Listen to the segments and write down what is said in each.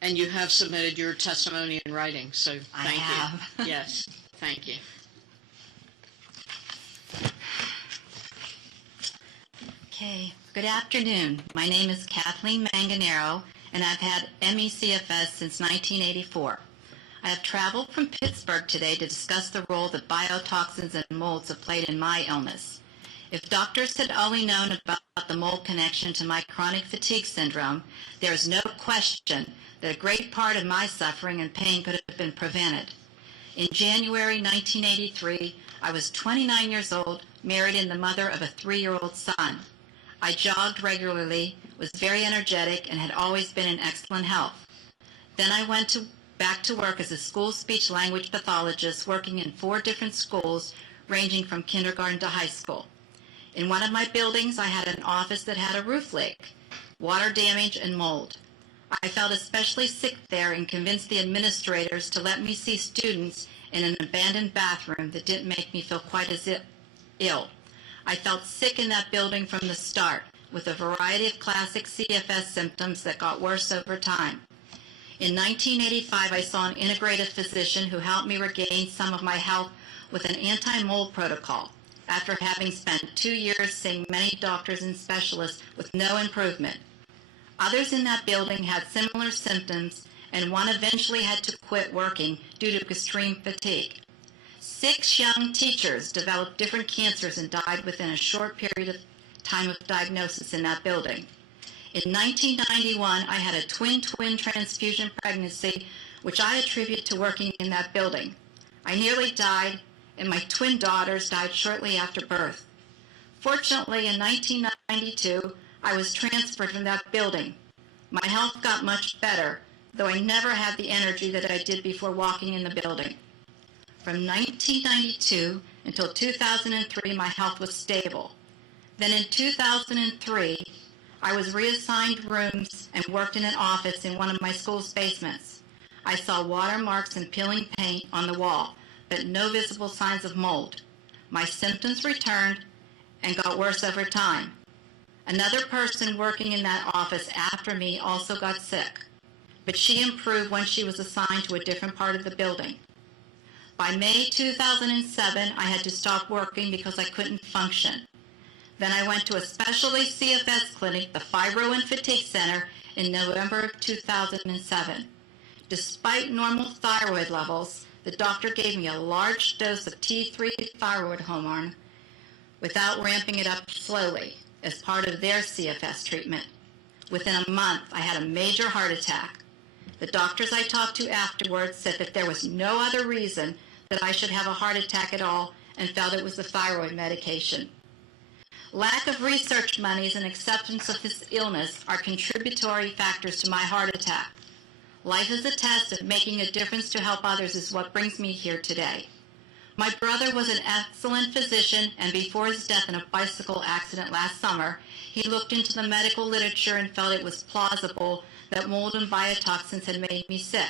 And you have submitted your testimony in writing, so thank you. I have. Yes, thank you. Okay, good afternoon. My name is Kathleen Manganero, and I've had ME/CFS since 1984. I have traveled from Pittsburgh today to discuss the role that biotoxins and molds have played in my illness. If doctors had only known about the mold connection to my chronic fatigue syndrome, there is no question that a great part of my suffering and pain could have been prevented. In January 1983, I was 29 years old, married and the mother of a 3-year-old son. I jogged regularly, was very energetic, and had always been in excellent health. Then I went back to work as a school speech language pathologist, working in 4 different schools, ranging from kindergarten to high school. In one of my buildings, I had an office that had a roof leak, water damage, and mold. I felt especially sick there and convinced the administrators to let me see students in an abandoned bathroom that didn't make me feel quite as ill. I felt sick in that building from the start, with a variety of classic CFS symptoms that got worse over time. In 1985, I saw an integrative physician who helped me regain some of my health with an anti-mold protocol, after having spent 2 years seeing many doctors and specialists with no improvement. Others in that building had similar symptoms, and one eventually had to quit working due to extreme fatigue. 6 young teachers developed different cancers and died within a short period of time of diagnosis in that building. In 1991, I had a twin transfusion pregnancy, which I attribute to working in that building. I nearly died, and my twin daughters died shortly after birth. Fortunately, in 1992, I was transferred from that building. My health got much better, though I never had the energy that I did before walking in the building. From 1992 until 2003, my health was stable. Then in 2003, I was reassigned rooms and worked in an office in one of my school's basements. I saw watermarks and peeling paint on the wall, but no visible signs of mold. My symptoms returned and got worse over time. Another person working in that office after me also got sick, but she improved when she was assigned to a different part of the building. By May 2007, I had to stop working because I couldn't function. Then I went to a specialty CFS clinic, the Fibro and Fatigue Center, in November of 2007. Despite normal thyroid levels, the doctor gave me a large dose of T3 thyroid hormone without ramping it up slowly as part of their CFS treatment. Within a month, I had a major heart attack. The doctors I talked to afterwards said that there was no other reason that I should have a heart attack at all and felt it was the thyroid medication. Lack of research monies and acceptance of this illness are contributory factors to my heart attack. Life is a test of making a difference to help others is what brings me here today. My brother was an excellent physician, and before his death in a bicycle accident last summer, he looked into the medical literature and felt it was plausible that mold and biotoxins had made me sick.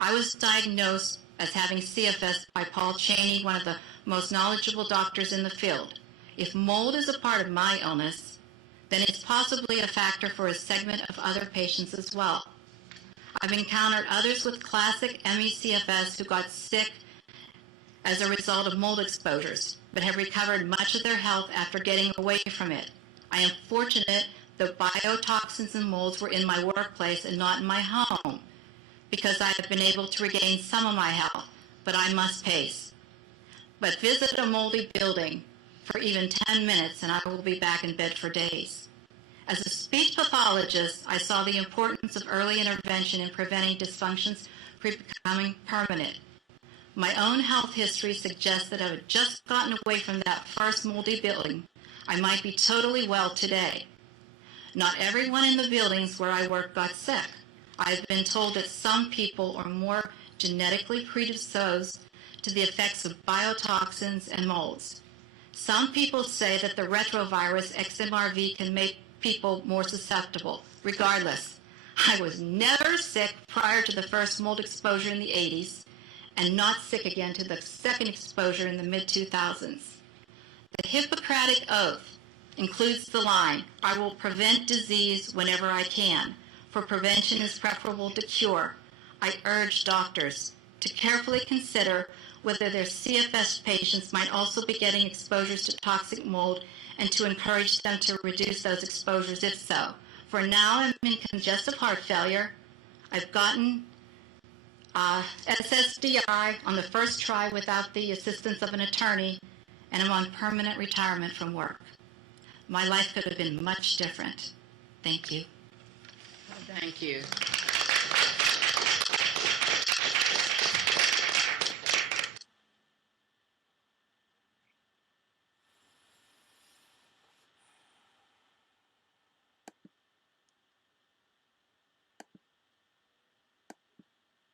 I was diagnosed as having CFS by Paul Cheney, one of the most knowledgeable doctors in the field. If mold is a part of my illness, then it's possibly a factor for a segment of other patients as well. I've encountered others with classic ME/CFS who got sick as a result of mold exposures, but have recovered much of their health after getting away from it. I am fortunate that biotoxins and molds were in my workplace and not in my home, because I have been able to regain some of my health, but I must pace. But visit a moldy building for even 10 minutes and I will be back in bed for days. As a speech pathologist, I saw the importance of early intervention in preventing dysfunctions from becoming permanent. My own health history suggests that if I had just gotten away from that first moldy building, I might be totally well today. Not everyone in the buildings where I work got sick. I've been told that some people are more genetically predisposed to the effects of biotoxins and molds. Some people say that the retrovirus XMRV can make people more susceptible. Regardless, I was never sick prior to the first mold exposure in the 80s, and not sick again to the second exposure in the mid-2000s. The Hippocratic Oath includes the line, "I will prevent disease whenever I can." for prevention is preferable to cure, I urge doctors to carefully consider whether their CFS patients might also be getting exposures to toxic mold and to encourage them to reduce those exposures if so. For now, I'm in congestive heart failure. I've gotten SSDI on the first try without the assistance of an attorney, and I'm on permanent retirement from work. My life could have been much different. Thank you. Thank you.